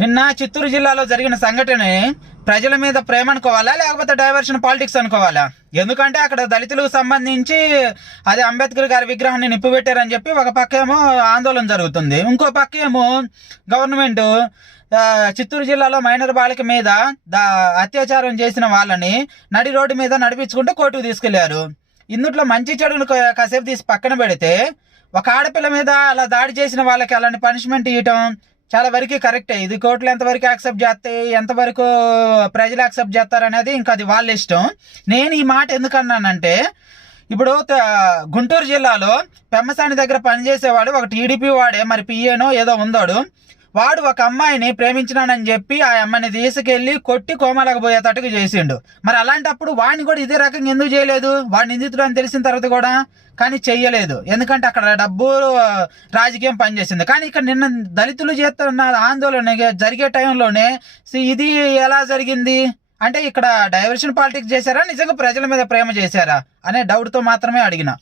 నిన్న చిత్తూరు జిల్లాలో జరిగిన సంఘటన ప్రజల మీద ప్రేమ అనుకోవాలా లేకపోతే డైవర్షన్ పాలిటిక్స్ అనుకోవాలా? ఎందుకంటే అక్కడ దళితులకు సంబంధించి అది అంబేద్కర్ గారి విగ్రహాన్ని నిప్పిపెట్టారని చెప్పి ఒక పక్క ఏమో ఆందోళన జరుగుతుంది, ఇంకో పక్క ఏమో గవర్నమెంట్ చిత్తూరు జిల్లాలో మైనర్ బాలిక మీద అత్యాచారం చేసిన వాళ్ళని నడి రోడ్డు మీద నడిపించుకుంటూ కోర్టుకు తీసుకెళ్లారు. ఇందుట్లో మంచి చెడును కాసేపు తీసి పక్కన పెడితే ఒక ఆడపిల్ల మీద అలా దాడి చేసిన వాళ్ళకి అలాంటి పనిష్మెంట్ ఇవ్వటం చాలా వరకు కరెక్టే. ఇది కోర్టులు ఎంతవరకు యాక్సెప్ట్ చేస్తాయి, ఎంతవరకు ప్రజలు యాక్సెప్ట్ చేస్తారు అనేది ఇంకా అది వాళ్ళ ఇష్టం. నేను ఈ మాట ఎందుకన్నానంటే, ఇప్పుడు గుంటూరు జిల్లాలో పెమ్మసాని దగ్గర పనిచేసేవాడు ఒక టీడీపీ వాడే, మరి పిఏనో ఏదో ఉందాడు, వాడు ఒక అమ్మాయిని ప్రేమించినానని చెప్పి ఆ అమ్మాయిని తీసుకెళ్లి కొట్టి కోమాలకు పోయేటట్టుగా చేసిండు. మరి అలాంటప్పుడు వాడిని కూడా ఇదే రకంగా ఎందుకు చేయలేదు? వాడిని నిందితుడు అని తెలిసిన తర్వాత కూడా కానీ చెయ్యలేదు, ఎందుకంటే అక్కడ డబ్బు రాజకీయం పనిచేసింది. కానీ ఇక్కడ నిన్న దళితులు చేస్తున్న ఆందోళన జరిగే టైంలోనే ఇది ఎలా జరిగింది అంటే ఇక్కడ డైవర్షన్ పాలిటిక్స్ చేశారా, నిజంగా ప్రజల మీద ప్రేమ చేశారా అనే డౌట్తో మాత్రమే అడిగిన.